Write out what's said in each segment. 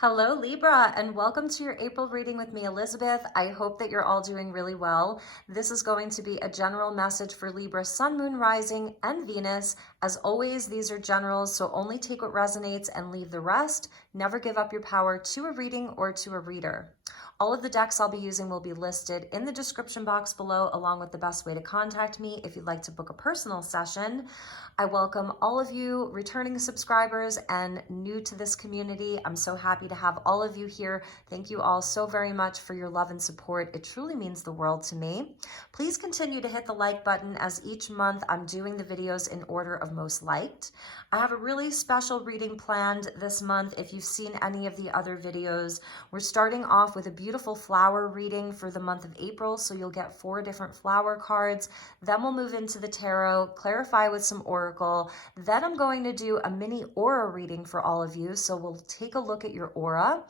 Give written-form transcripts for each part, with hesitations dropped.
Hello Libra, and welcome to your April reading with me, Elizabeth. I hope that you're all doing really well. This is going to be a general message for Libra, Sun, Moon, Rising, and Venus. As always, these are generals, so only take what resonates and leave the rest. Never give up your power to a reading or to a reader. All of the decks I'll be using will be listed in the description box below, along with the best way to contact me if you'd like to book a personal session. I welcome all of you returning subscribers and new to this community. I'm so happy to have all of you here. Thank you all so very much for your love and support. It truly means the world to me. Please continue to hit the like button, as each month I'm doing the videos in order of most liked. I have a really special reading planned this month. If you've seen any of the other videos, we're starting off with a beautiful flower reading for the month of April. So you'll get 4 different flower cards. Then we'll move into the tarot, clarify with some oracle. Then I'm going to do a mini aura reading for all of you. So we'll take a look at your aura,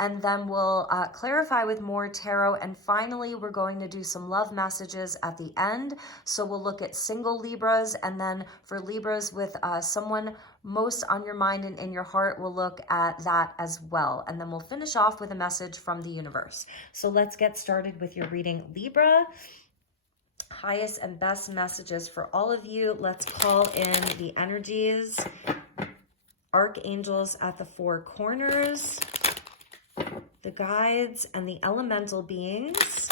and then we'll clarify with more tarot. And finally, we're going to do some love messages at the end. So we'll look at single Libras, and then for Libras with someone most on your mind and in your heart, we'll look at that as well. And then we'll finish off with a message from the universe. So let's get started with your reading, Libra. Highest and best messages for all of you. Let's call in the energies. Archangels at the 4 corners, the guides and the elemental beings,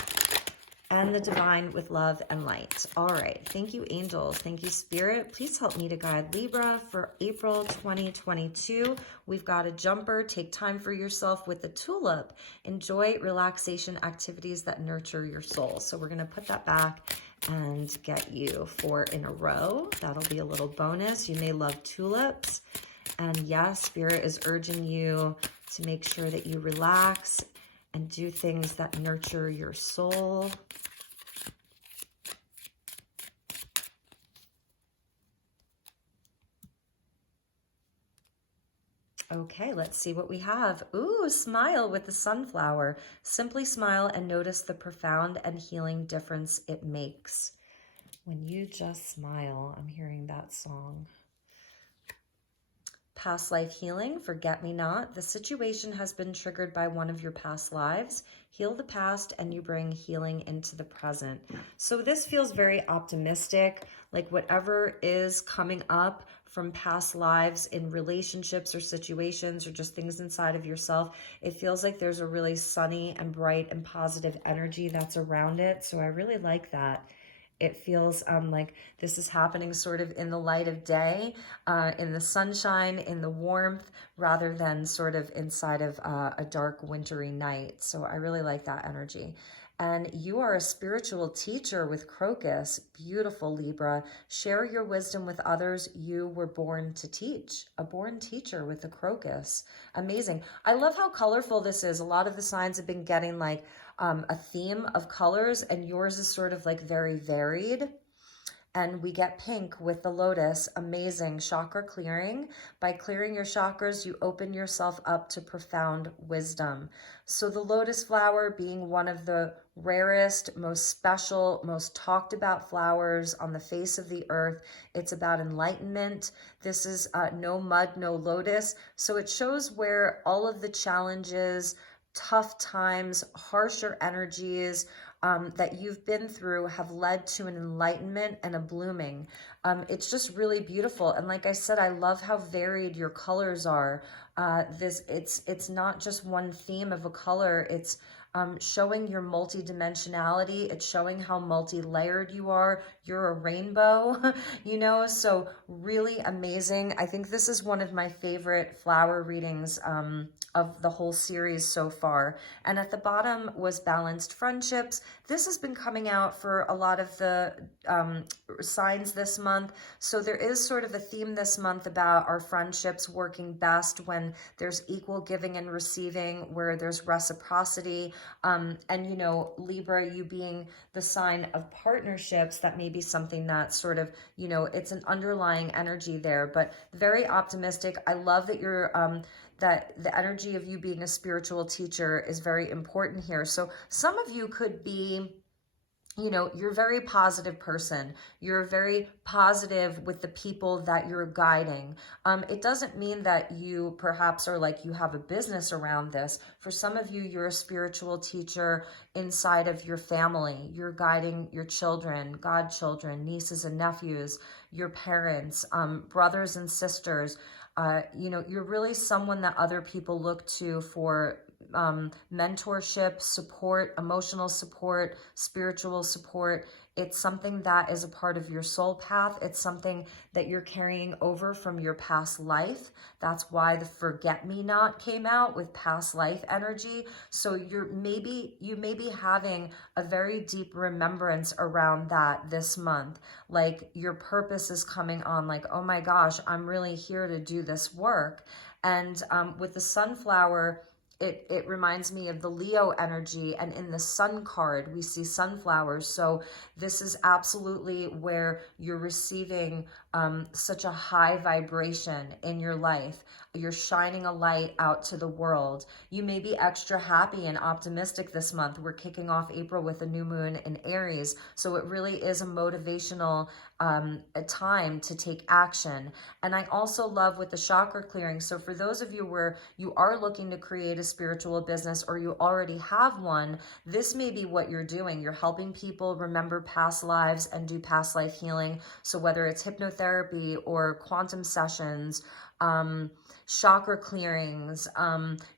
and the divine with love and light. All right. Thank you, angels. Thank you, spirit. Please help me to guide Libra for April 2022. We've got a jumper. Take time for yourself with the tulip. Enjoy relaxation activities that nurture your soul. So we're going to put that back and get you 4 in a row. That'll be a little bonus. You may love tulips. And yes, spirit is urging you to make sure that you relax and do things that nurture your soul. Okay, let's see what we have. Ooh, smile with the sunflower. Simply smile and notice the profound and healing difference it makes. When you just smile, I'm hearing that song. Past life healing, forget me not. The situation has been triggered by one of your past lives. Heal the past and you bring healing into the present. So this feels very optimistic, like whatever is coming up from past lives in relationships or situations or just things inside of yourself, it feels like there's a really sunny and bright and positive energy that's around it. So I really like that. It feels like this is happening sort of in the light of day, in the sunshine, in the warmth, rather than sort of inside of a dark wintry night. So I really like that energy. And you are a spiritual teacher with Crocus. Beautiful, Libra. Share your wisdom with others. You were born to teach. A born teacher with the Crocus. Amazing. I love how colorful this is. A lot of the signs have been getting like a theme of colors, and yours is sort of like very varied. And we get pink with the lotus. Amazing. Chakra clearing. By clearing your chakras, you open yourself up to profound wisdom. So the lotus flower being one of the rarest, most special, most talked about flowers on the face of the earth. It's about enlightenment. This is no mud, no lotus. So it shows where all of the challenges, tough times, harsher energies that you've been through have led to an enlightenment and a blooming. It's just really beautiful. And like I said, I love how varied your colors are. It's not just one theme of a color. It's showing your multidimensionality. It's showing how multi-layered you are. You're a rainbow, you know, so really amazing. I think this is one of my favorite flower readings of the whole series so far. And at the bottom was balanced friendships. This has been coming out for a lot of the signs this month. So there is sort of a theme this month about our friendships working best when there's equal giving and receiving, where there's reciprocity. And, you know, Libra, you being the sign of partnerships, that may be something that sort of, you know, it's an underlying energy there, but very optimistic. I love that you're, that the energy of you being a spiritual teacher is very important here. So some of you could be you know, you're a very positive person. You're very positive with the people that you're guiding. It doesn't mean that you perhaps are like you have a business around this. For some of you, you're a spiritual teacher inside of your family. You're guiding your children, godchildren, nieces and nephews, your parents, brothers and sisters. You know, you're really someone that other people look to for mentorship, support, emotional support, spiritual support. It's something that is a part of your soul path. It's something that you're carrying over from your past life. That's why the forget me not came out with past life energy. So you may be having a very deep remembrance around that this month. Like your purpose is coming on, like, oh my gosh, I'm really here to do this work. And with the sunflower, it reminds me of the Leo energy, and in the sun card we see sunflowers. So this is absolutely where you're receiving such a high vibration in your life. You're shining a light out to the world. You may be extra happy and optimistic this month. We're kicking off April with a new moon in Aries, so it really is a motivational a time to take action. And I also love with the chakra clearing. So for those of you where you are looking to create a spiritual business, or you already have one, this may be what you're doing. You're helping people remember past lives and do past life healing. So whether it's hypnotherapy or quantum sessions, chakra clearings,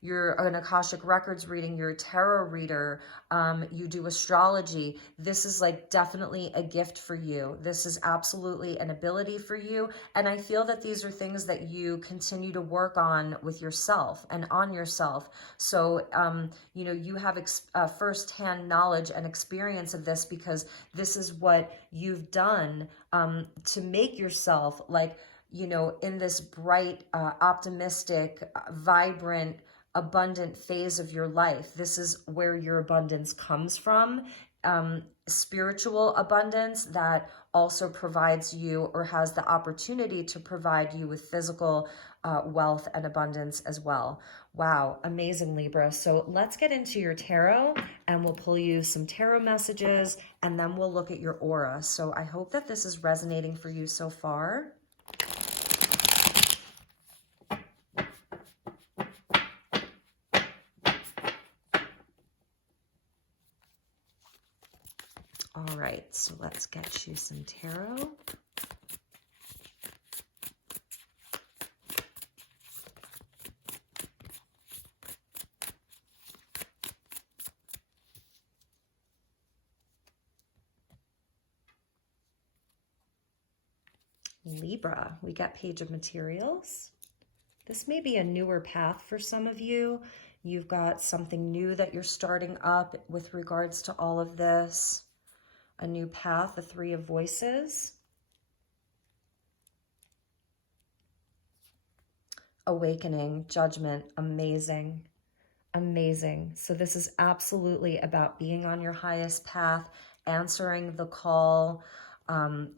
you're an Akashic Records reading, you're a tarot reader, you do astrology. This is like definitely a gift for you. This is absolutely an ability for you. And I feel that these are things that you continue to work on with yourself and on yourself. So, you know, you have firsthand knowledge and experience of this, because this is what you've done to make yourself like, you know, in this bright, optimistic, vibrant, abundant phase of your life. This is where your abundance comes from. Spiritual abundance that also provides you, or has the opportunity to provide you, with physical wealth and abundance as well. Wow, amazing, Libra. So let's get into your tarot, and we'll pull you some tarot messages, and then we'll look at your aura. So I hope that this is resonating for you so far. All right, so let's get you some tarot. Libra, we got Page of Materials. This may be a newer path for some of you. You've got something new that you're starting up with regards to all of this. A new path, the Three of Voices. Awakening, Judgment, amazing, amazing. So this is absolutely about being on your highest path, answering the call.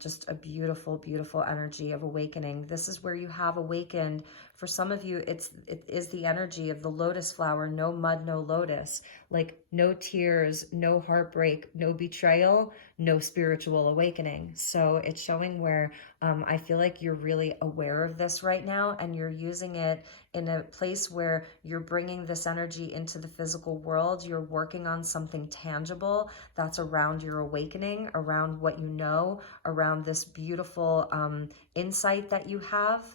Just a beautiful, beautiful energy of awakening. This is where you have awakened. For some of you, it is the energy of the lotus flower, no mud, no lotus, like no tears, no heartbreak, no betrayal, no spiritual awakening. So it's showing where I feel like you're really aware of this right now, and you're using it in a place where you're bringing this energy into the physical world. You're working on something tangible that's around your awakening, around what you know, around this beautiful insight that you have,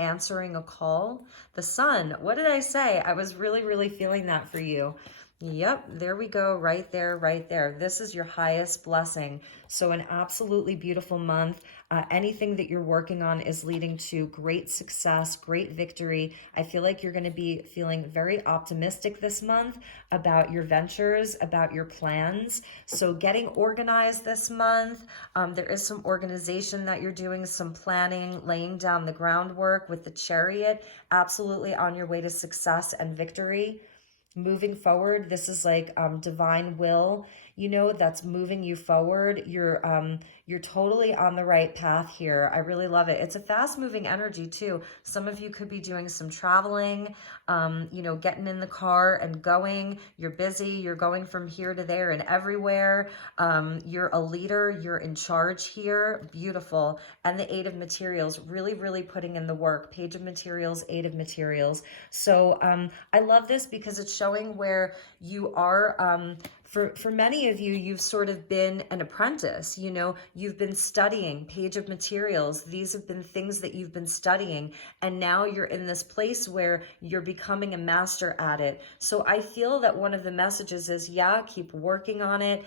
answering a call. The sun, what did I say? I was really, really feeling that for you. Yep, there we go, right there, right there. This is your highest blessing. So an absolutely beautiful month. Anything that you're working on is leading to great success, great victory. I feel like you're going to be feeling very optimistic this month about your ventures, about your plans. So getting organized this month. There is some organization that you're doing, some planning, laying down the groundwork with the Chariot. Absolutely on your way to success and victory. Moving forward, this is like divine will. you know, that's moving you forward. You're totally on the right path here. I really love it. It's a fast moving energy too. Some of you could be doing some traveling, you know, getting in the car and going. You're busy. You're going from here to there and everywhere. You're a leader. You're in charge here. Beautiful. And the Eight of Materials, really, really putting in the work. Page of Materials, Eight of Materials. So I love this because it's showing where you are. For many of you, you've sort of been an apprentice, you know, you've been studying. Page of Materials. These have been things that you've been studying, and now you're in this place where you're becoming a master at it. So I feel that one of the messages is, yeah, keep working on it,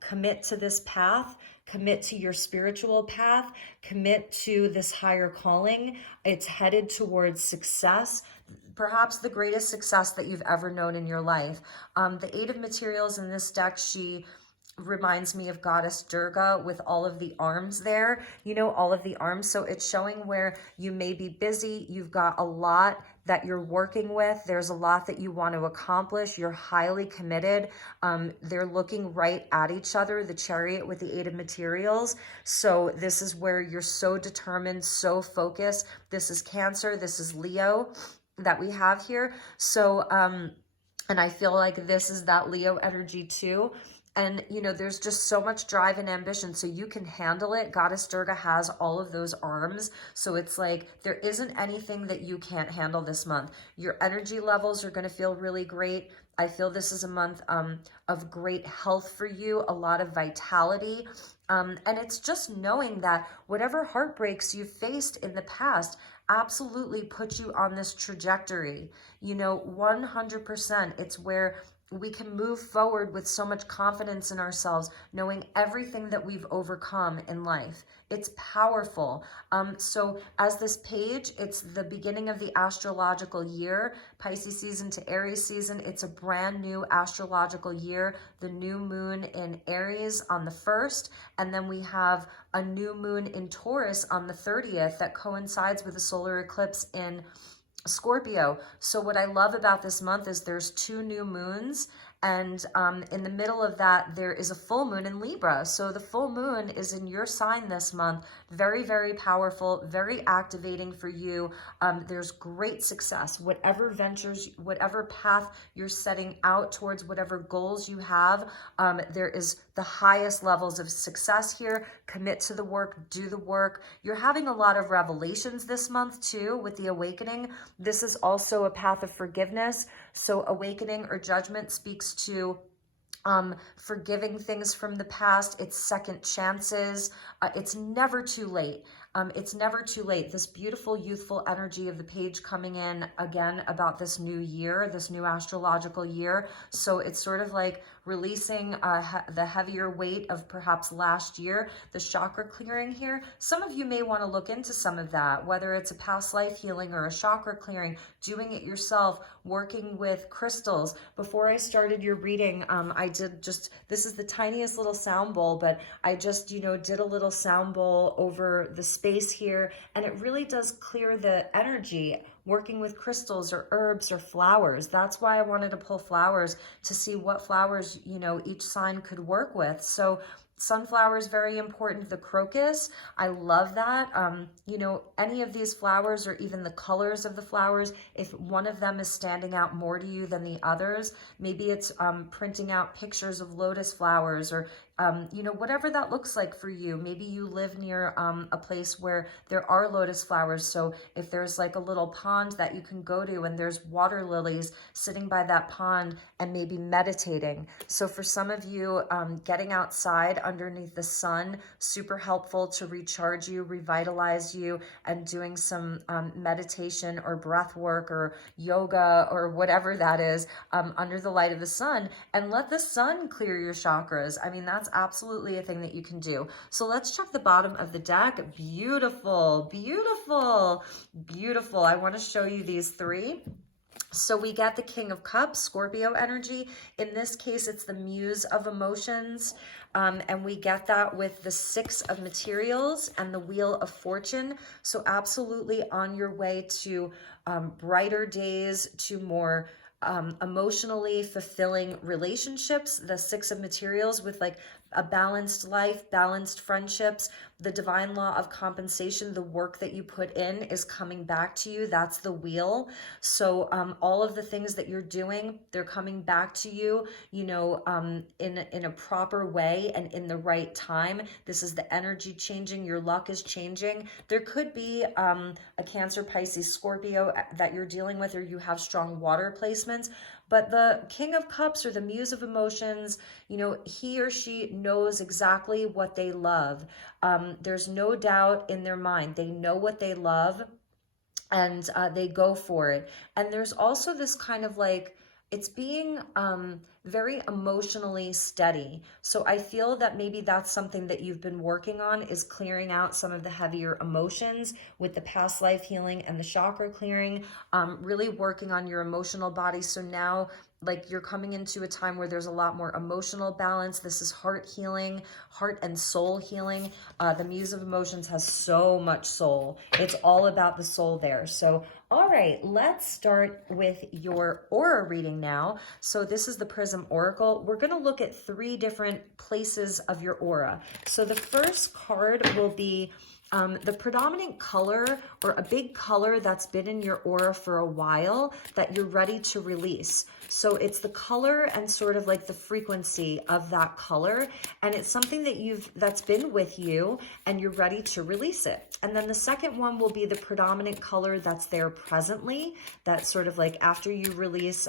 commit to this path, commit to your spiritual path, commit to this higher calling. It's headed towards success, perhaps the greatest success that you've ever known in your life. The Eight of Materials in this deck, she reminds me of Goddess Durga with all of the arms there, you know, all of the arms. So it's showing where you may be busy. You've got a lot that you're working with. There's a lot that you want to accomplish. You're highly committed. They're looking right at each other, the Chariot with the Eight of Materials. So this is where you're so determined, so focused. This is Cancer. This is Leo that we have here. So, and I feel like this is that Leo energy too. And, you know, there's just so much drive and ambition, so you can handle it. Goddess Durga has all of those arms. So it's like there isn't anything that you can't handle this month. Your energy levels are going to feel really great. I feel this is a month of great health for you, a lot of vitality. And it's just knowing that whatever heartbreaks you've faced in the past absolutely put you on this trajectory. You know, 100%. It's where we can move forward with so much confidence in ourselves, knowing everything that we've overcome in life. It's powerful. So as this page, it's the beginning of the astrological year, Pisces season to Aries season. It's a brand new astrological year, the new moon in Aries on the 1st, and then we have a new moon in Taurus on the 30th that coincides with a solar eclipse in Scorpio. So what I love about this month is there's 2 new moons, and in the middle of that there is a full moon in Libra. So the full moon is in your sign this month. Very, very powerful, very activating for you. There's great success, whatever ventures, whatever path you're setting out towards, whatever goals you have, there is the highest levels of success here. Commit to the work, do the work. You're having a lot of revelations this month too with the awakening. This is also a path of forgiveness. So awakening or judgment speaks to forgiving things from the past. It's second chances. It's never too late. It's never too late. This beautiful youthful energy of the page coming in again about this new year, this new astrological year. So it's sort of like releasing the heavier weight of perhaps last year, the chakra clearing here. Some of you may want to look into some of that, whether it's a past life healing or a chakra clearing, doing it yourself, working with crystals. Before I started your reading, I did just, this is the tiniest little sound bowl, but I just, you know, did a little sound bowl over the space here, and it really does clear the energy working with crystals or herbs or flowers. That's why I wanted to pull flowers to see what flowers, you know, each sign could work with. So sunflower is very important. The crocus, I love that. You know, any of these flowers or even the colors of the flowers, if one of them is standing out more to you than the others, maybe it's printing out pictures of lotus flowers or you know, whatever that looks like for you. Maybe you live near a place where there are lotus flowers. So if there's like a little pond that you can go to and there's water lilies sitting by that pond and maybe meditating. So for some of you, getting outside underneath the sun, super helpful to recharge you, revitalize you, and doing some meditation or breath work or yoga or whatever that is under the light of the sun, and let the sun clear your chakras. I mean, that's absolutely a thing that you can do. So let's check the bottom of the deck. Beautiful, beautiful, beautiful. I want to show you these 3. So we get the King of Cups, Scorpio energy. In this case, it's the Muse of emotions. And we get that with the 6 of materials and the Wheel of Fortune. So absolutely on your way to brighter days, to more emotionally fulfilling relationships, the Six of Materials, with like a balanced life, balanced friendships. The divine law of compensation, the work that you put in is coming back to you. That's the wheel. So all of the things that you're doing, they're coming back to you, you know, in a proper way and in the right time. This is the energy changing. Your luck is changing. There could be a Cancer, Pisces, Scorpio that you're dealing with, or you have strong water placements. But the King of Cups, or the Muse of Emotions, you know, he or she knows exactly what they love. There's no doubt in their mind. They know what they love, and they go for it. And there's also this kind of like, it's being very emotionally steady. So I feel that maybe that's something that you've been working on, is clearing out some of the heavier emotions with the past life healing and the chakra clearing, really working on your emotional body. So now, like, you're coming into a time where there's a lot more emotional balance. This is heart healing, heart and soul healing. The Muse of Emotions has so much soul. It's all about the soul there. So, all right, let's start with your aura reading now. So this is the Prism Oracle. We're going to look at 3 different places of your aura. So the first card will be the predominant color, or a big color that's been in your aura for a while that you're ready to release. So it's the color and sort of like the frequency of that color, and it's something that's been with you and you're ready to release it. And then the second one will be the predominant color that's there presently, that's sort of like after you release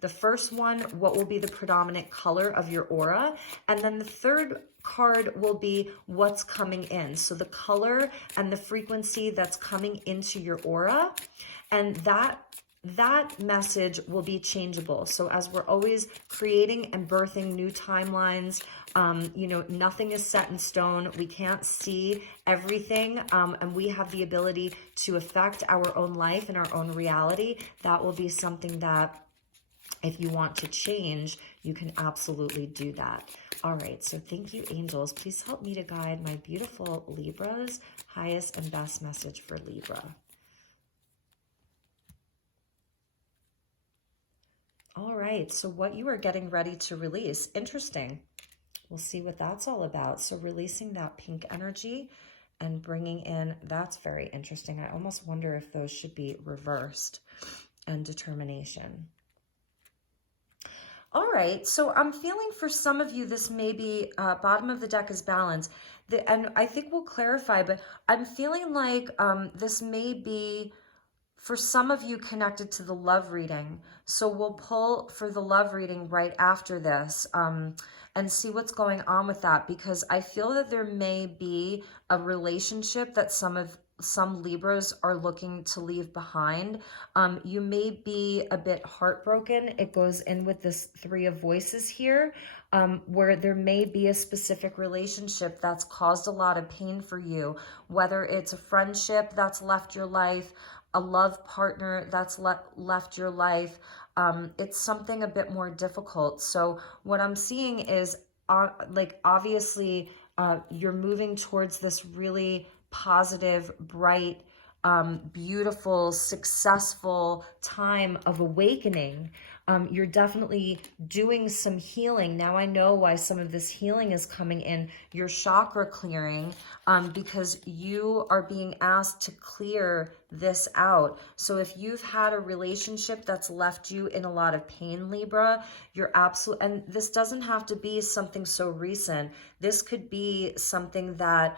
the first one, what will be the predominant color of your aura. And then the third card will be what's coming in. So the color and the frequency that's coming into your aura, and that message will be changeable. So as we're always creating and birthing new timelines, you know, nothing is set in stone. We can't see everything, and we have the ability to affect our own life and our own reality. That will be something that, if you want to change, you can absolutely do that. All right, so thank you, angels. Please help me to guide my beautiful Libras' highest and best message for Libra. All right, so what you are getting ready to release. Interesting. We'll see what that's all about. So releasing that pink energy and bringing in, that's very interesting. I almost wonder if those should be reversed. And determination. All right, so I'm feeling for some of you, this may be bottom of the deck is balance. And I think we'll clarify, but I'm feeling like this may be, for some of you, connected to the love reading. So we'll pull for the love reading right after this and see what's going on with that, because I feel that there may be a relationship that some Libras are looking to leave behind. You may be a bit heartbroken. It goes in with this 3 of Voices here, where there may be a specific relationship that's caused a lot of pain for you, whether it's a friendship that's left your life, a love partner that's left your life. It's something a bit more difficult. So what I'm seeing is, like, obviously, you're moving towards this really positive, bright, beautiful, successful time of awakening. You're definitely doing some healing. Now I know why some of this healing is coming in. Your chakra clearing, because you are being asked to clear this out. So if you've had a relationship that's left you in a lot of pain, Libra, you're absolute, and this doesn't have to be something so recent. This could be something that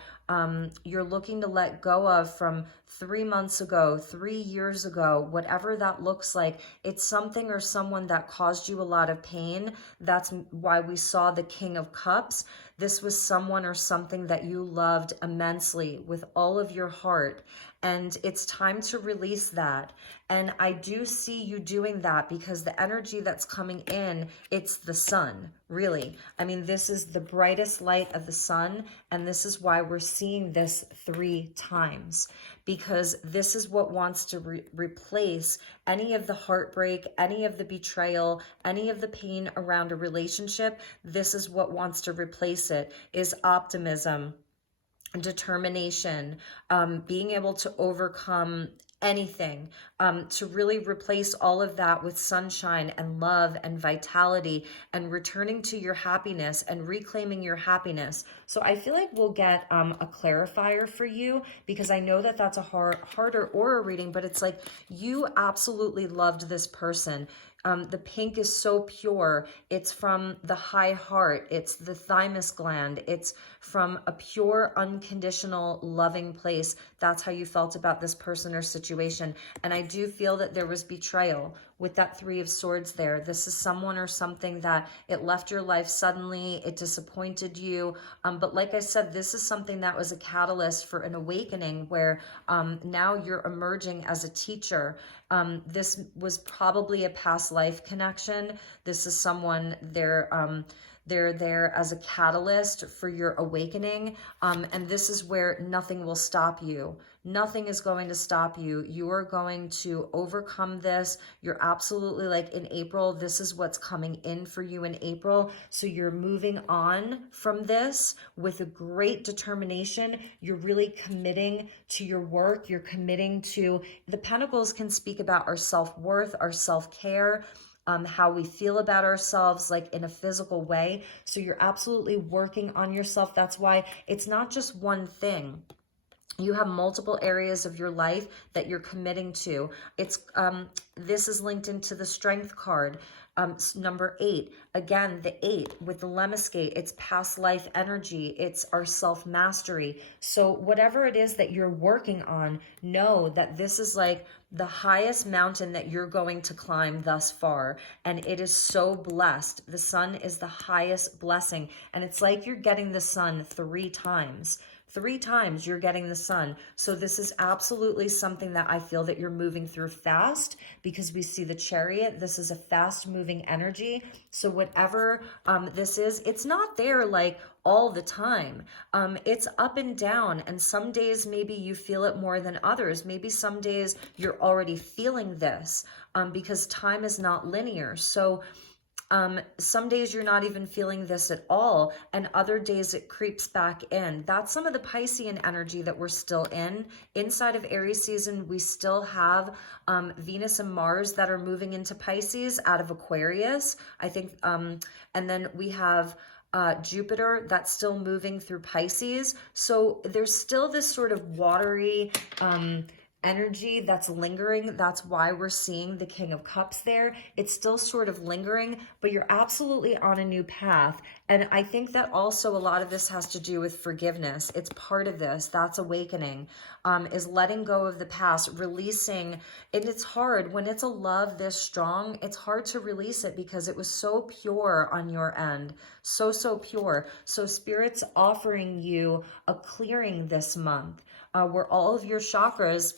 you're looking to let go of from 3 months ago, 3 years ago, whatever that looks like. It's something or someone that caused you a lot of pain. That's why we saw the King of Cups. This was someone or something that you loved immensely with all of your heart. And it's time to release that. And I do see you doing that, because the energy that's coming in, it's the sun, really. I mean, this is the brightest light of the sun, and this is why we're seeing this 3 times, because this is what wants to replace any of the heartbreak, any of the betrayal, any of the pain around a relationship. This is what wants to replace it, is optimism, determination, being able to overcome anything, to really replace all of that with sunshine and love and vitality and returning to your happiness and reclaiming your happiness. So I feel like we'll get a clarifier for you, because I know that that's a harder aura reading, but it's like you absolutely loved this person. The pink is so pure. It's from the high heart. It's the thymus gland. It's from a pure, unconditional, loving place. That's how you felt about this person or situation. And I do feel that there was betrayal with that Three of Swords there. This is someone or something that it left your life suddenly. It disappointed you. But like I said, this is something that was a catalyst for an awakening where now you're emerging as a teacher. This was probably a past life connection. This is someone they're there as a catalyst for your awakening. And this is where nothing will stop you. Nothing is going to stop you. You are going to overcome this. You're absolutely, like in April, this is what's coming in for you in April. So you're moving on from this with a great determination. You're really committing to your work. You're committing to, the Pentacles can speak about our self-worth, our self-care, how we feel about ourselves, like in a physical way. So you're absolutely working on yourself. That's why it's not just one thing. You have multiple areas of your life that you're committing to. It's this is linked into the Strength card. Number 8, again, the 8 with the Lemniscate, it's past life energy. It's our self-mastery. So whatever it is that you're working on, know that this is like the highest mountain that you're going to climb thus far. And it is so blessed. The sun is the highest blessing. And it's like you're getting the sun 3 times. 3 times you're getting the sun. So this is absolutely something that I feel that you're moving through fast, because we see the Chariot. This is a fast moving energy. So whatever this is, it's not there like all the time. It's up and down. And some days maybe you feel it more than others. Maybe some days you're already feeling this because time is not linear. So some days you're not even feeling this at all, and other days it creeps back in. That's some of the Piscean energy that we're still in. Inside of Aries season, we still have Venus and Mars that are moving into Pisces out of Aquarius, I think, and then we have Jupiter that's still moving through Pisces. So there's still this sort of watery energy that's lingering. That's why we're seeing the King of Cups there. It's still sort of lingering, but you're absolutely on a new path. And I think that also a lot of this has to do with forgiveness. It's part of this. That's awakening, is letting go of the past, releasing. And it's hard when it's a love this strong. It's hard to release it because it was so pure on your end. So, so pure. So Spirit's offering you a clearing this month, where all of your chakras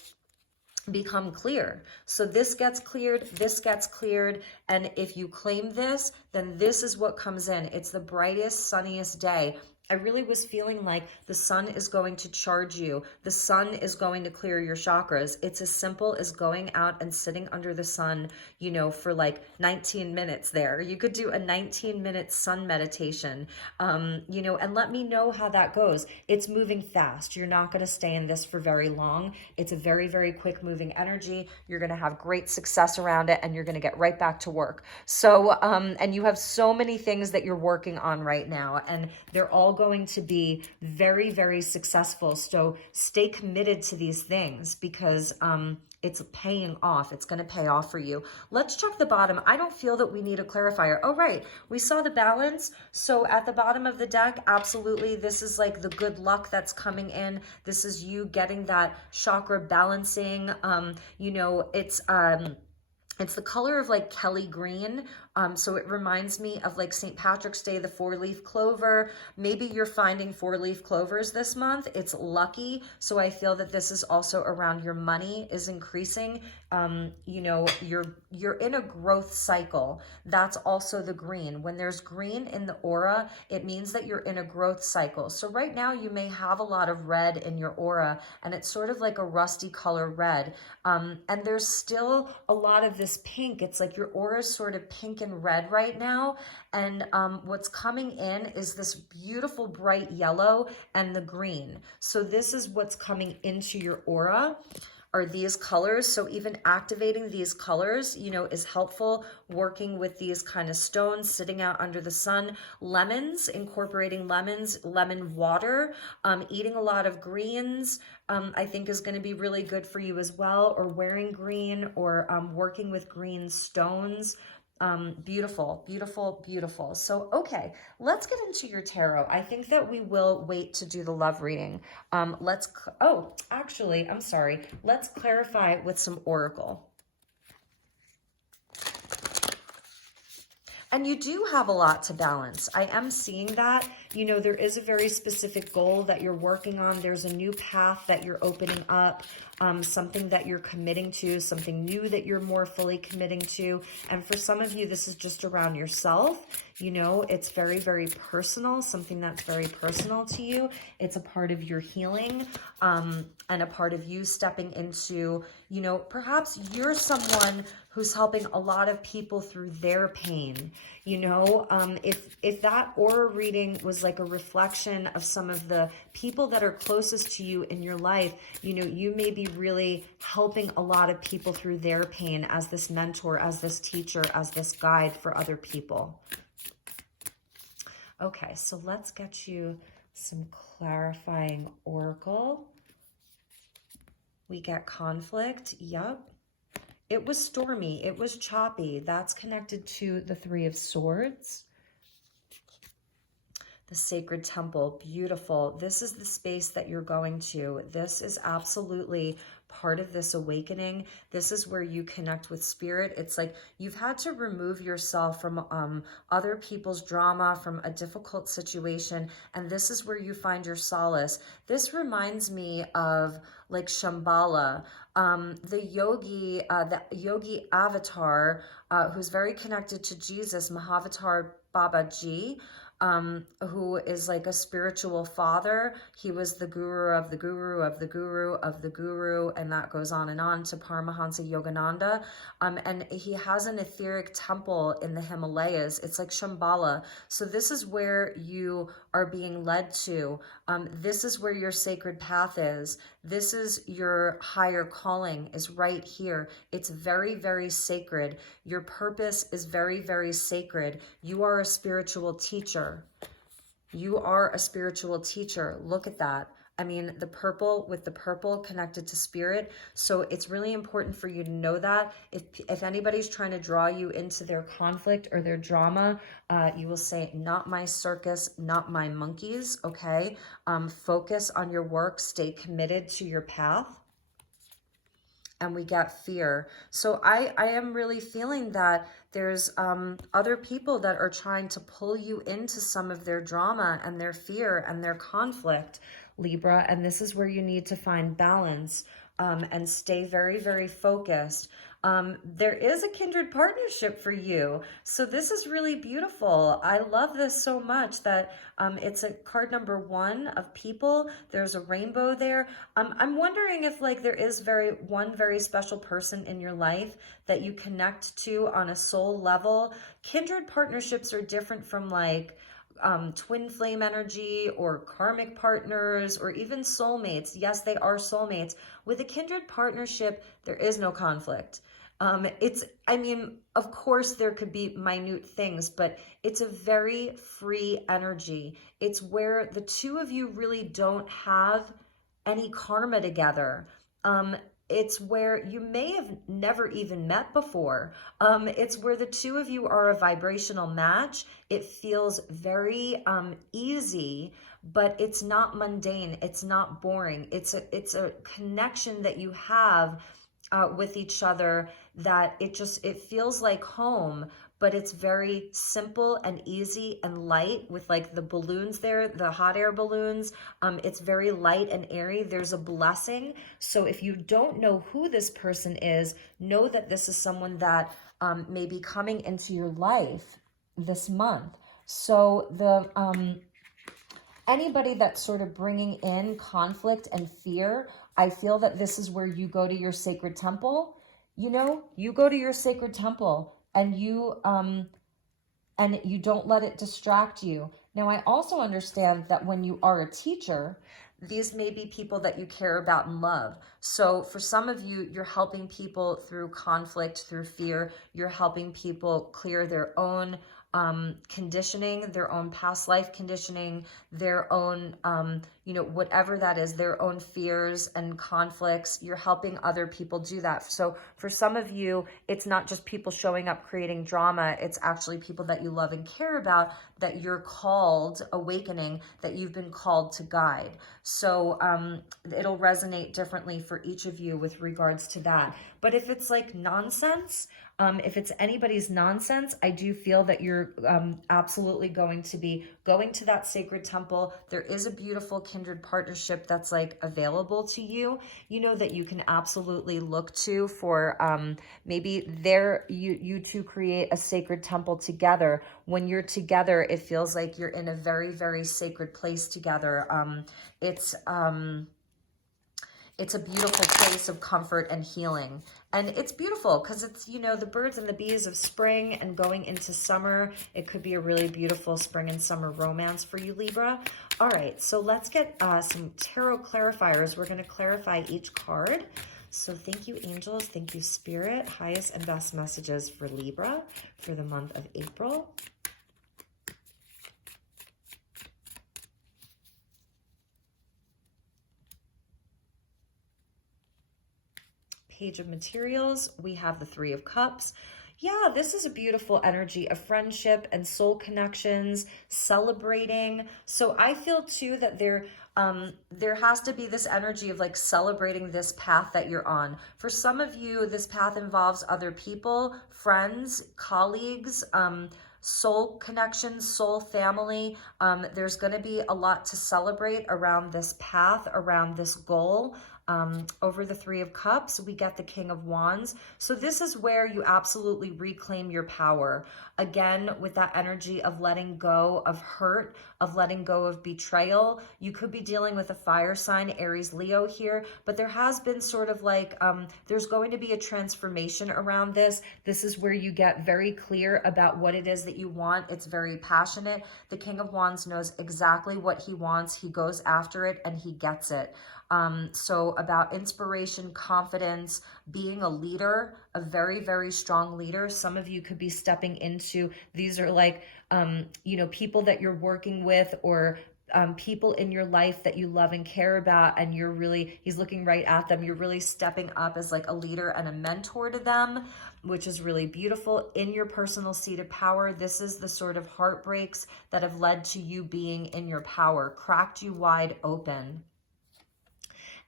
become clear. So this gets cleared, and if you claim this, then this is what comes in. It's the brightest, sunniest day. I really was feeling like the sun is going to charge you. The sun is going to clear your chakras. It's as simple as going out and sitting under the sun, you know, for like 19 minutes there. You could do a 19-minute sun meditation, you know, and let me know how that goes. It's moving fast. You're not going to stay in this for very long. It's a very, very quick moving energy. You're going to have great success around it, and you're going to get right back to work. So, and you have so many things that you're working on right now, and they're all going to be very, very successful. So stay committed to these things, because it's paying off. It's going to pay off for you. Let's check the bottom. I don't feel that we need a clarifier. Oh, right. We saw the balance. So at the bottom of the deck, absolutely, this is like the good luck that's coming in. This is you getting that chakra balancing. You know, it's the color of like Kelly green. So it reminds me of like St. Patrick's Day, the 4-leaf clover. Maybe you're finding 4-leaf clovers this month. It's lucky. So I feel that this is also around your money is increasing. You know, you're in a growth cycle. That's also the green. When there's green in the aura, it means that you're in a growth cycle. So right now you may have a lot of red in your aura, and it's sort of like a rusty color red. And there's still a lot of this pink. It's like your aura is sort of pink and red right now, and what's coming in is this beautiful bright yellow and the green. So this is what's coming into your aura. are these colors. So even activating these colors, you know, is helpful. Working with these kind of stones, sitting out under the sun, lemons, incorporating lemons, lemon water, eating a lot of greens, I think is going to be really good for you as well, or wearing green, or working with green stones. Beautiful, beautiful, beautiful. So, okay, let's get into your tarot. I think that we will wait to do the love reading. Oh, actually, I'm sorry. Let's clarify with some oracle. And you do have a lot to balance. I am seeing that. You know, there is a very specific goal that you're working on. There's a new path that you're opening up, something that you're committing to, something new that you're more fully committing to. And for some of you, this is just around yourself. You know, it's very, very personal, something that's very personal to you. It's a part of your healing, and a part of you stepping into, you know, perhaps you're someone who's helping a lot of people through their pain. You know, if that aura reading was like a reflection of some of the people that are closest to you in your life, you know, you may be really helping a lot of people through their pain as this mentor, as this teacher, as this guide for other people. Okay, so let's get you some clarifying oracle. We get conflict. Yep. It was stormy. It was choppy. That's connected to the Three of Swords. The sacred temple. Beautiful. This is the space that you're going to. This is absolutely part of this awakening. This is where you connect with spirit. It's like you've had to remove yourself from other people's drama, from a difficult situation, and this is where you find your solace. This reminds me of like Shambhala, the yogi avatar, who's very connected to Jesus, Mahavatar Babaji, who is like a spiritual father. He was the guru of the guru of the guru of the guru, and that goes on to Paramahansa Yogananda. And he has an etheric temple in the Himalayas. It's like Shambhala. So this is where you are being led to. This is where your sacred path is. This is your higher calling, is right here. It's very, very sacred. Your purpose is very, very sacred. You are a spiritual teacher. You are a spiritual teacher. Look at that. I mean, the purple with the purple connected to spirit. So it's really important for you to know that. If anybody's trying to draw you into their conflict or their drama, you will say, not my circus, not my monkeys, okay? Focus on your work. Stay committed to your path. And we get fear. So I am really feeling that there's other people that are trying to pull you into some of their drama and their fear and their conflict, Libra. And this is where you need to find balance and stay very, very focused. There is a kindred partnership for you. So this is really beautiful. I love this so much that it's a card number 1 of people. There's a rainbow there. I'm wondering if like there is one very special person in your life that you connect to on a soul level. Kindred partnerships are different from like twin flame energy or karmic partners or even soulmates. Yes, they are soulmates. With a kindred partnership, there is no conflict. I mean, of course there could be minute things, but it's a very free energy. It's where the two of you really don't have any karma together. It's where you may have never even met before. It's where the two of you are a vibrational match. It feels very easy, but it's not mundane. It's not boring. It's a connection that you have with each other that it feels like home, but it's very simple and easy and light with like the balloons there, the hot air balloons. It's very light and airy. There's a blessing. So if you don't know who this person is, know that this is someone that may be coming into your life this month. So anybody that's sort of bringing in conflict and fear, I feel that this is where you go to your sacred temple. You know, you go to your sacred temple and you don't let it distract you. Now, I also understand that when you are a teacher, these may be people that you care about and love. So for some of you, you're helping people through conflict, through fear. You're helping people clear their own conditioning, their own past life conditioning, their own, you know, whatever that is, their own fears and conflicts. You're helping other people do that. So for some of you, it's not just people showing up creating drama. It's actually people that you love and care about, that you're called, awakening, that you've been called to guide. So it'll resonate differently for each of you with regards to that. But if it's like nonsense, if it's anybody's nonsense, I do feel that you're absolutely going to be going to that sacred temple. There is a beautiful kindred partnership that's like available to you, you know, that you can absolutely look to for maybe you two create a sacred temple together. When you're together, it feels like you're in a very, very sacred place together. It's a beautiful place of comfort and healing. And it's beautiful because it's, you know, the birds and the bees of spring and going into summer. It could be a really beautiful spring and summer romance for you, Libra. All right, so let's get some tarot clarifiers. We're going to clarify each card. So thank you, angels. Thank you, spirit. Highest and best messages for Libra for the month of April. Page of materials, we have the Three of Cups. Yeah, this is a beautiful energy of friendship and soul connections, celebrating. So I feel too that there has to be this energy of like celebrating this path that you're on. For some of you, this path involves other people, friends, colleagues, soul connections, soul family. There's going to be a lot to celebrate around this path, around this goal. Over the Three of Cups, we get the King of Wands. So this is where you absolutely reclaim your power. Again, with that energy of letting go of hurt, of letting go of betrayal. You could be dealing with a fire sign, Aries, Leo here, but there has been sort of like, there's going to be a transformation around this. This is where you get very clear about what it is that you want. It's very passionate. The King of Wands knows exactly what he wants. He goes after it and he gets it. So about inspiration, confidence, being a leader, a very, very strong leader. Some of you could be stepping into, these are like, you know, people that you're working with, or people in your life that you love and care about, and you're really, he's looking right at them. You're really stepping up as like a leader and a mentor to them, which is really beautiful. In your personal seat of power, this is the sort of heartbreaks that have led to you being in your power, cracked you wide open.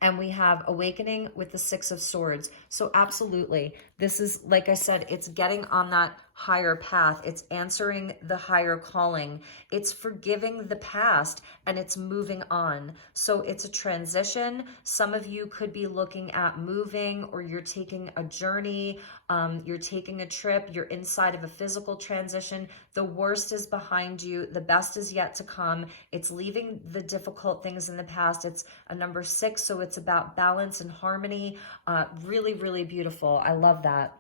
And we have awakening with the Six of Swords. So absolutely, this is, like I said, it's getting on that higher path. It's answering the higher calling. It's forgiving the past and it's moving on. So it's a transition. Some of you could be looking at moving, or you're taking a journey. You're taking a trip. You're inside of a physical transition. The worst is behind you. The best is yet to come. It's leaving the difficult things in the past. It's a number 6. So it's about balance and harmony. Really, really beautiful. I love that.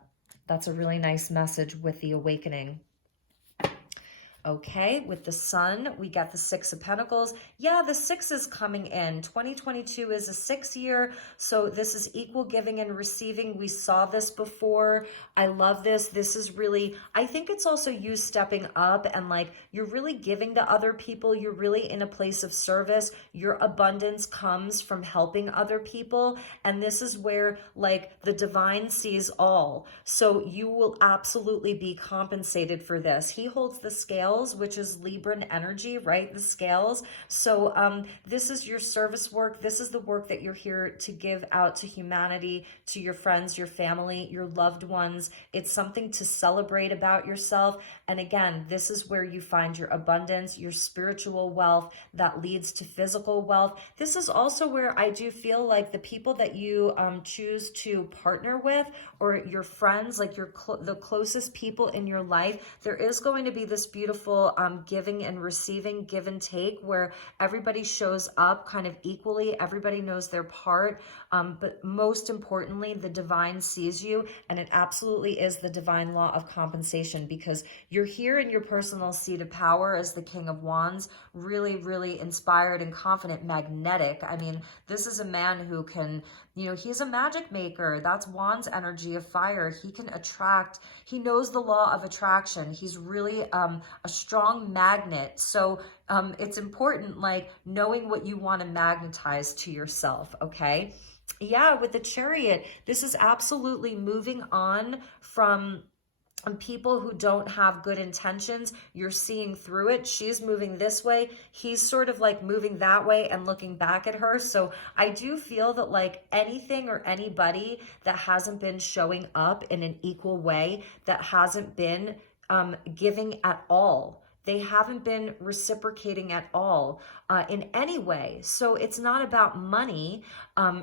That's a really nice message with the awakening. Okay, with the Sun, we got the Six of Pentacles. Yeah, the 6 is coming in. 2022 is a 6 year, so this is equal giving and receiving. We saw this before. I love this. This is really, I think it's also you stepping up and like you're really giving to other people. You're really in a place of service. Your abundance comes from helping other people, and this is where like the divine sees all. So you will absolutely be compensated for this. He holds the scale, which is Libran energy, right? The scales. So this is your service work. This is the work that you're here to give out to humanity, to your friends, your family, your loved ones. It's something to celebrate about yourself. And again, this is where you find your abundance, your spiritual wealth that leads to physical wealth. This is also where I do feel like the people that you choose to partner with, or your friends, like the closest people in your life, there is going to be this beautiful beautiful giving and receiving, give and take, where everybody shows up kind of equally. Everybody knows their part. But most importantly, the divine sees you, and it absolutely is the divine law of compensation, because you're here in your personal seat of power as the King of Wands, really, really inspired and confident, magnetic. I mean, this is a man who can, you know, he's a magic maker. That's Wands energy of fire. He can attract. He knows the law of attraction. He's really a strong magnet. So it's important, like, knowing what you want to magnetize to yourself, okay? Yeah, with the Chariot, this is absolutely moving on from people who don't have good intentions. You're seeing through it. She's moving this way. He's sort of like moving that way and looking back at her. So I do feel that, like, anything or anybody that hasn't been showing up in an equal way, that hasn't been giving at all, they haven't been reciprocating at all in any way. So it's not about money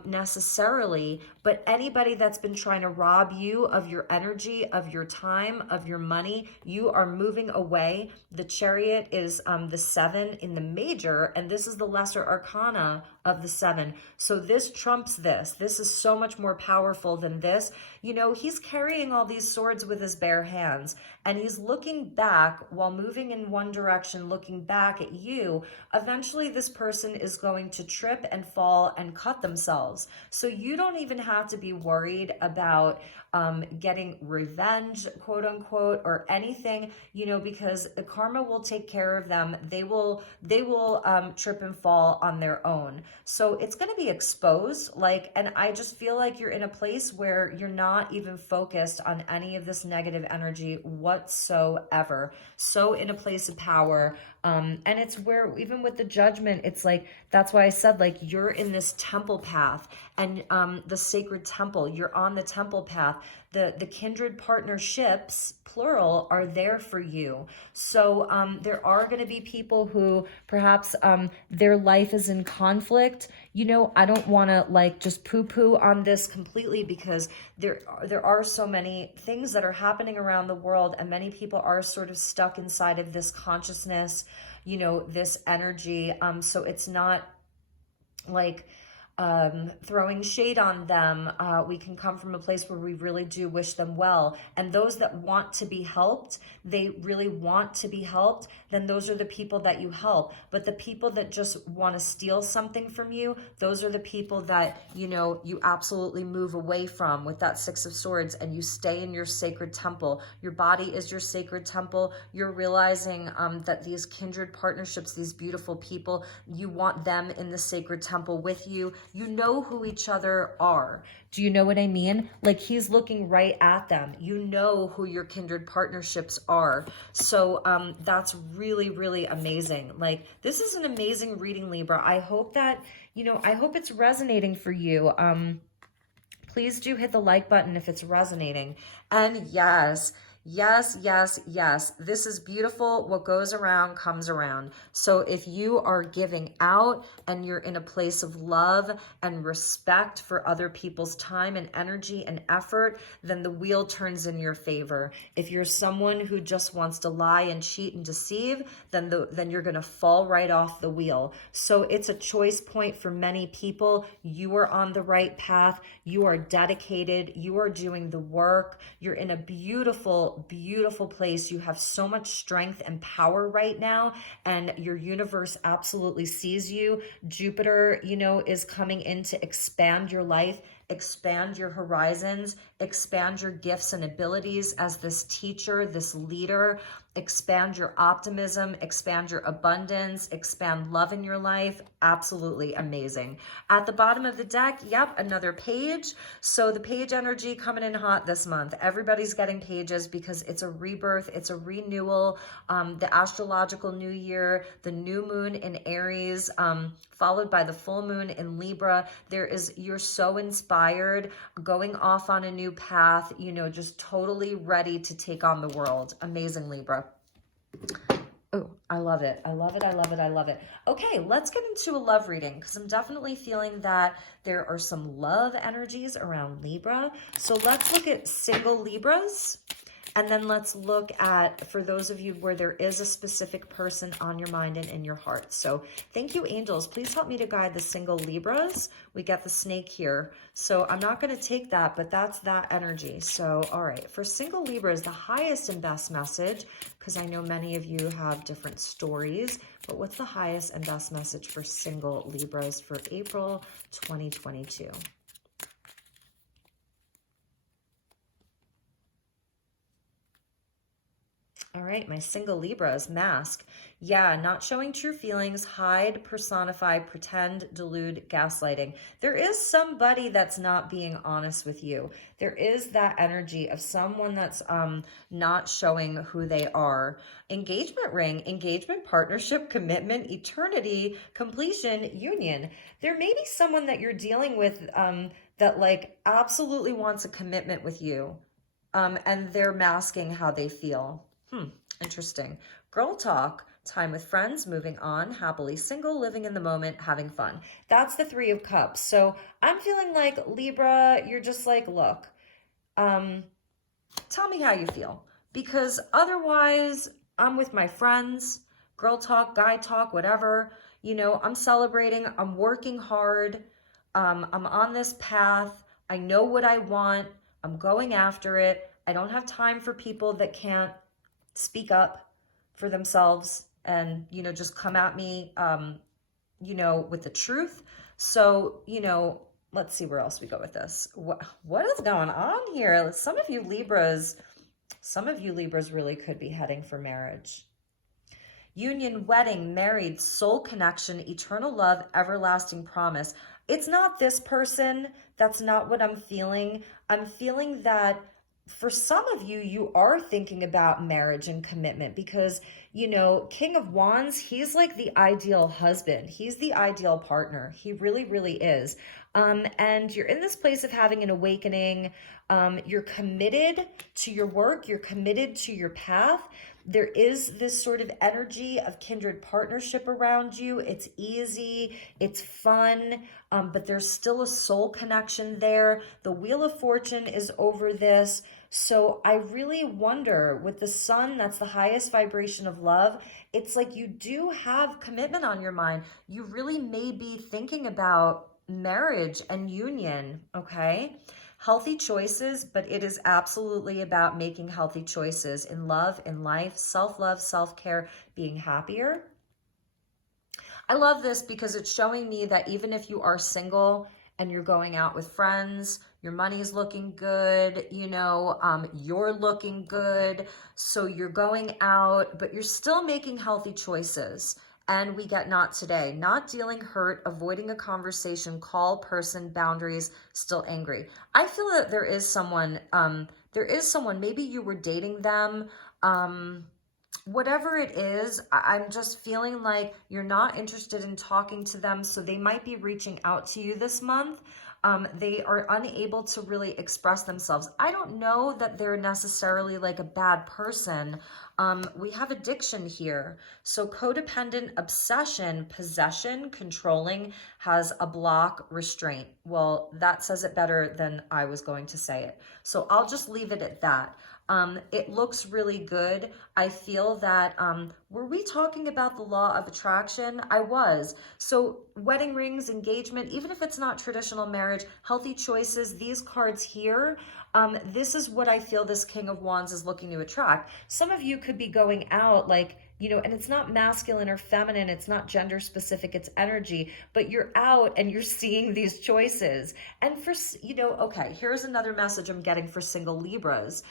necessarily, but anybody that's been trying to rob you of your energy, of your time, of your money, you are moving away. The Chariot is the 7 in the major, and this is the lesser arcana of the 7. So this trumps this. This is so much more powerful than this. You know, he's carrying all these swords with his bare hands, and he's looking back while moving in one direction, looking back at you. Eventually, this person is going to trip and fall and cut themselves. So you don't even have to be worried about getting revenge, quote unquote, or anything, you know, because the karma will take care of them. They will trip and fall on their own. So it's going to be exposed, like, and I just feel like you're in a place where you're not even focused on any of this negative energy whatsoever. So in a place of power. And it's where, even with the Judgment, it's like, that's why I said, like, you're in this temple path, and the sacred temple, you're on the temple path. The kindred partnerships, plural, are there for you. So there are going to be people who perhaps their life is in conflict. You know, I don't want to, like, just poo-poo on this completely, because there are so many things that are happening around the world, and many people are sort of stuck inside of this consciousness, you know, this energy. So it's not like throwing shade on them. We can come from a place where we really do wish them well. And those that want to be helped, they really want to be helped, then those are the people that you help. But the people that just want to steal something from you, those are the people that, you know, you absolutely move away from with that 6 of Swords, and you stay in your sacred temple. Your body is your sacred temple. You're realizing that these kindred partnerships, these beautiful people, you want them in the sacred temple with you. You know who each other are. Do you know what I mean? Like, he's looking right at them. You know who your kindred partnerships are. So that's really, really amazing. Like, this is an amazing reading, Libra. I hope that, you know, I hope it's resonating for you. Please do hit the like button if it's resonating. And yes, yes, yes, yes. This is beautiful. What goes around comes around. So if you are giving out and you're in a place of love and respect for other people's time and energy and effort, then the wheel turns in your favor. If you're someone who just wants to lie and cheat and deceive, then you're going to fall right off the wheel. So it's a choice point for many people. You are on the right path. You are dedicated. You are doing the work. You're in a beautiful, beautiful place. You have so much strength and power right now, and your universe absolutely sees you. Jupiter, you know, is coming in to expand your life, expand your horizons, expand your gifts and abilities as this teacher, this leader, expand your optimism, expand your abundance, expand love in your life. Absolutely amazing. At the bottom of the deck, yep, another page. So the page energy coming in hot this month. Everybody's getting pages because it's a rebirth, it's a renewal. The astrological new year, the new moon in Aries, followed by the full moon in Libra. You're so inspired, going off on a new path, you know, just totally ready to take on the world. Amazing, Libra. Oh, I love it. I love it. I love it. I love it. Okay, let's get into a love reading, because I'm definitely feeling that there are some love energies around Libra. So let's look at single Libras And then let's look at, for those of you where there is a specific person on your mind and in your heart. So thank you, angels. Please help me to guide the single Libras. We get the snake here. So I'm not going to take that, but that's that energy. So, all right, for single Libras, the highest and best message, because I know many of you have different stories, but what's the highest and best message for single Libras for April 2022? All right, my single Libras, mask. Yeah, not showing true feelings, hide, personify, pretend, delude, gaslighting. There is somebody that's not being honest with you. There is that energy of someone that's not showing who they are. Engagement ring, engagement, partnership, commitment, eternity, completion, union. There may be someone that you're dealing with that like absolutely wants a commitment with you, and they're masking how they feel. Interesting. Girl talk, time with friends, moving on, happily single, living in the moment, having fun. That's the Three of Cups. So I'm feeling like Libra, you're just like, look, tell me how you feel, because otherwise I'm with my friends, girl talk, guy talk, whatever, you know, I'm celebrating, I'm working hard, I'm on this path, I know what I want, I'm going after it, I don't have time for people that can't speak up for themselves and, you know, just come at me, you know, with the truth. So, you know, let's see where else we go with this. What is going on here? Some of you Libras really could be heading for marriage. Union, wedding, married, soul connection, eternal love, everlasting promise. It's not this person. That's not what I'm feeling. I'm feeling that for some of you, you are thinking about marriage and commitment because, you know, King of Wands, he's like the ideal husband. He's the ideal partner. He really, really is. And you're in this place of having an awakening. You're committed to your work. You're committed to your path. There is this sort of energy of kindred partnership around you. It's easy, it's fun, but there's still a soul connection there. The Wheel of Fortune is over this. So I really wonder, with the sun, that's the highest vibration of love, it's like you do have commitment on your mind. You really may be thinking about marriage and union, okay? Healthy choices, but it is absolutely about making healthy choices in love, in life, self-love, self-care, being happier. I love this because it's showing me that even if you are single and you're going out with friends, your money's looking good, you know, you're looking good, so you're going out, but you're still making healthy choices. And we get not today, not dealing hurt, avoiding a conversation, call, person, boundaries, still angry. I feel that there is someone, maybe you were dating them, whatever it is, I'm just feeling like you're not interested in talking to them, so they might be reaching out to you this month. They are unable to really express themselves. I don't know that they're necessarily like a bad person. We have addiction here. So codependent, obsession, possession, controlling, has a block, restraint. Well, that says it better than I was going to say it. So I'll just leave it at that. It looks really good. I feel that, were we talking about the law of attraction? I was. So wedding rings, engagement, even if it's not traditional marriage, healthy choices, these cards here, this is what I feel this King of Wands is looking to attract. Some of you could be going out like, you know, and it's not masculine or feminine, it's not gender specific, it's energy, but you're out and you're seeing these choices. And for, you know, okay, here's another message I'm getting for single Libras.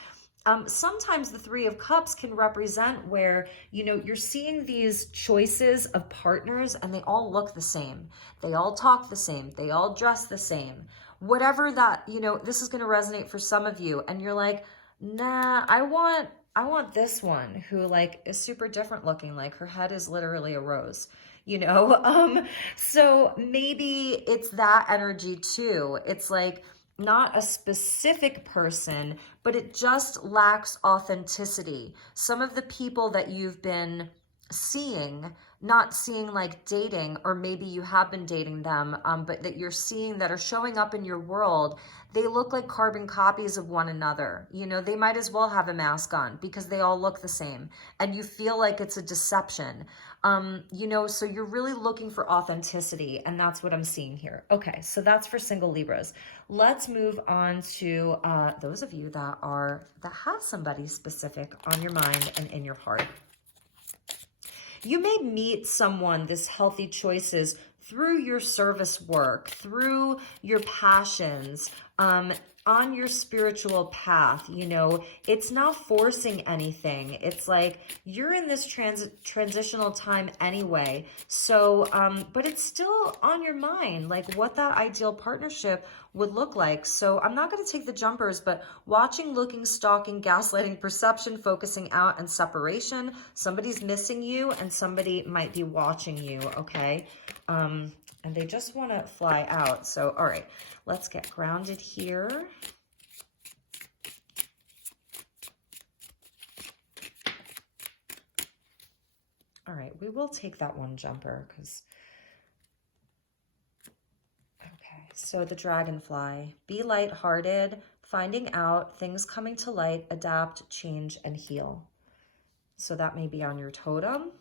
Sometimes the Three of Cups can represent where, you know, you're seeing these choices of partners and they all look the same. They all talk the same. They all dress the same. Whatever that, you know, this is going to resonate for some of you. And you're like, nah, I want this one who like is super different looking. Like her head is literally a rose, you know? So maybe it's that energy too. It's like, not a specific person, but it just lacks authenticity. Some of the people that you've been seeing, not seeing like dating, or maybe you have been dating them, but that you're seeing that are showing up in your world, they look like carbon copies of one another. You know, they might as well have a mask on because they all look the same, and you feel like it's a deception. You know, so you're really looking for authenticity, and that's what I'm seeing here. Okay, so that's for single Libras. Let's move on to those of you that have somebody specific on your mind and in your heart. You may meet someone, this healthy choices, through your service work, through your passions, on your spiritual path. You know, it's not forcing anything. It's like you're in this transitional time anyway. So, but it's still on your mind, like what that ideal partnership would look like. So I'm not going to take the jumpers, but watching, looking, stalking, gaslighting, perception, focusing out, and separation. Somebody's missing you and somebody might be watching you, okay? And they just want to fly out. So, all right, let's get grounded here. All right, we will take that one jumper because, okay, so the dragonfly. Be lighthearted, finding out, things coming to light, adapt, change, and heal. So that may be on your totem.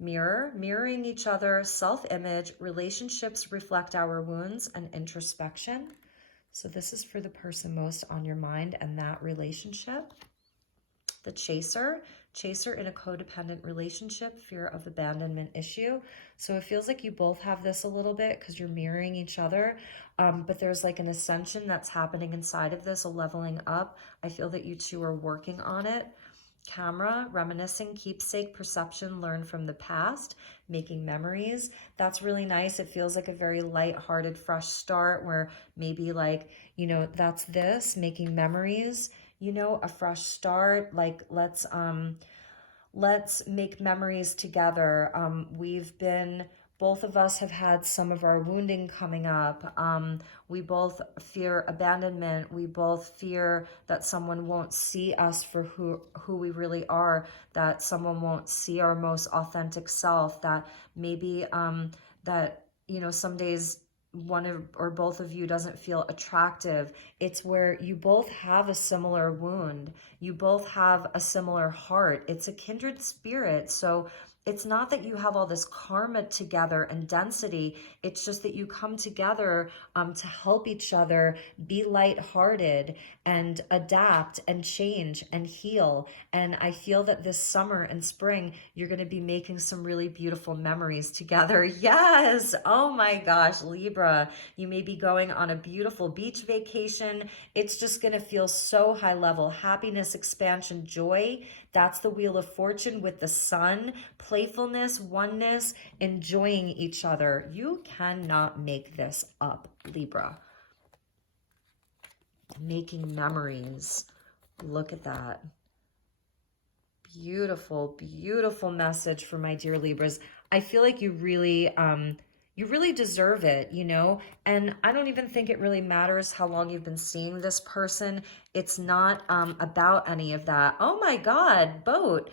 Mirror, mirroring each other, self-image, relationships reflect our wounds, and introspection. So this is for the person most on your mind and that relationship. The chaser, chaser in a codependent relationship, fear of abandonment issue. So it feels like you both have this a little bit because you're mirroring each other, but there's like an ascension that's happening inside of this, a leveling up. I feel that you two are working on it. Camera, reminiscing, keepsake, perception, learn from the past, making memories. That's really nice. It feels like a very light-hearted, fresh start where maybe like, you know, that's this, making memories, you know, a fresh start. Like, let's make memories together. Both of us have had some of our wounding coming up. We both fear abandonment. We both fear that someone won't see us for who we really are, that someone won't see our most authentic self, that maybe that, you know, some days one or both of you doesn't feel attractive. It's where you both have a similar wound. You both have a similar heart. It's a kindred spirit. So it's not that you have all this karma together and density. It's just that you come together to help each other be lighthearted and adapt and change and heal. And I feel that this summer and spring, you're going to be making some really beautiful memories together. Yes. Oh my gosh, Libra, you may be going on a beautiful beach vacation. It's just going to feel so high level. Happiness, expansion, joy. That's the Wheel of Fortune with the sun. Playfulness, oneness, enjoying each other. You cannot make this up, Libra. Making memories. Look at that. Beautiful, beautiful message for my dear Libras. I feel like you really deserve it, you know? And I don't even think it really matters how long you've been seeing this person. It's not about any of that. Oh my God, boat.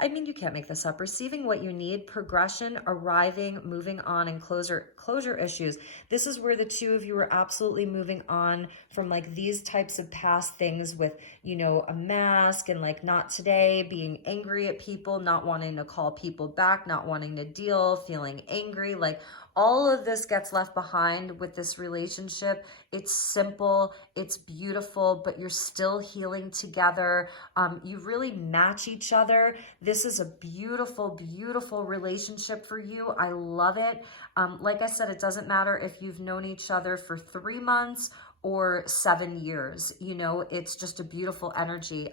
I mean, you can't make this up. Receiving what you need, progression, arriving, moving on, and closure issues. This is where the two of you are absolutely moving on from like these types of past things with, you know, a mask and like not today, being angry at people, not wanting to call people back, not wanting to deal, feeling angry. Like all of this gets left behind with this relationship. It's simple, it's beautiful, but you're still healing together. You really match each other. This is a beautiful, beautiful relationship for you. I love it. Like I said, it doesn't matter if you've known each other for 3 months or 7 years, you know, it's just a beautiful energy.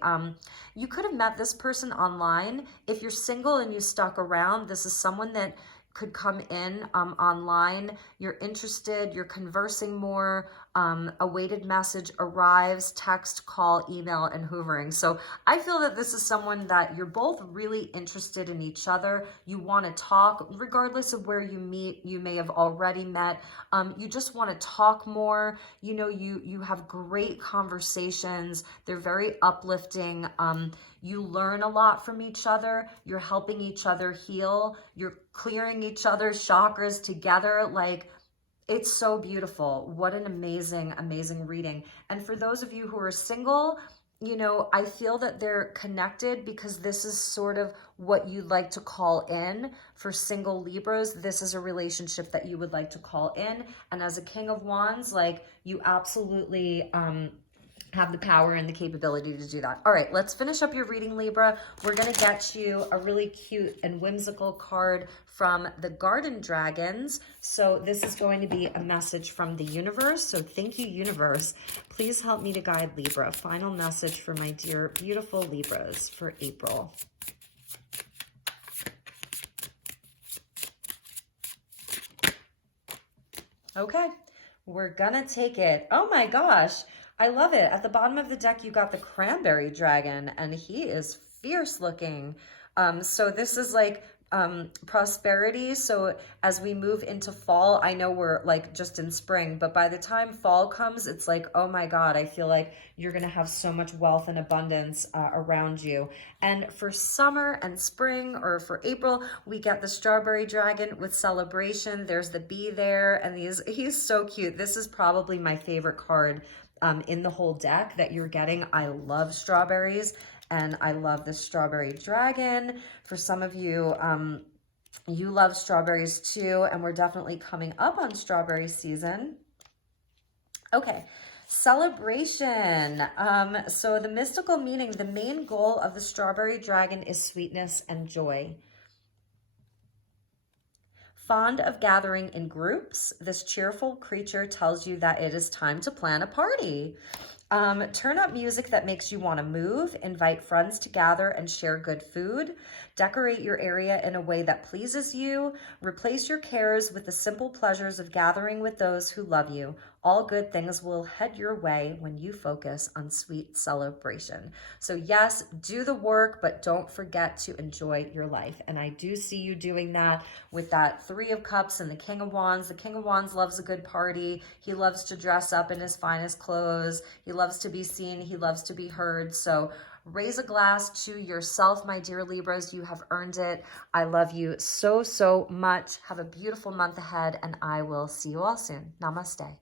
You could have met this person online. If you're single and you stuck around, this is someone that could come in online. You're interested, you're conversing more. awaited message arrives, text, call, email, and hoovering. So I feel that this is someone that you're both really interested in each other. You want to talk, regardless of where you meet. You may have already met. You just want to talk more. You know, you have great conversations. They're very uplifting. You learn a lot from each other. You're helping each other heal. You're clearing each other's chakras together. Like, it's so beautiful. What an amazing, amazing reading. And for those of you who are single, you know, I feel that they're connected because this is sort of what you'd like to call in. For single Libras, this is a relationship that you would like to call in. And as a King of Wands, like, you absolutely have the power and the capability to do that. All right, let's finish up your reading, Libra. We're going to get you a really cute and whimsical card from the Garden Dragons. So this is going to be a message from the universe. So thank you, universe. Please help me to guide Libra. Final message for my dear, beautiful Libras for April. Okay, we're gonna take it. Oh my gosh. I love it. At the bottom of the deck, you got the Cranberry Dragon, and he is fierce looking. So this is like prosperity. So as we move into fall, I know we're like just in spring, but by the time fall comes, it's like, oh my God, I feel like you're going to have so much wealth and abundance around you. And for summer and spring, or for April, we get the Strawberry Dragon with celebration. There's the bee there, and he's so cute. This is probably my favorite card in the whole deck that you're getting. I love strawberries, and I love the Strawberry Dragon. For some of you, you love strawberries too, and we're definitely coming up on strawberry season. Okay, celebration. So the mystical meaning, the main goal of the Strawberry Dragon is sweetness and joy. Fond of gathering in groups, this cheerful creature tells you that it is time to plan a party. Turn up music that makes you want to move, invite friends to gather and share good food, decorate your area in a way that pleases you, replace your cares with the simple pleasures of gathering with those who love you. All good things will head your way when you focus on sweet celebration. So yes, do the work, but don't forget to enjoy your life. And I do see you doing that with that Three of Cups and the King of Wands. The King of Wands loves a good party. He loves to dress up in his finest clothes. He loves to be seen. He loves to be heard. So raise a glass to yourself, my dear Libras. You have earned it. I love you so, so much. Have a beautiful month ahead, and I will see you all soon. Namaste.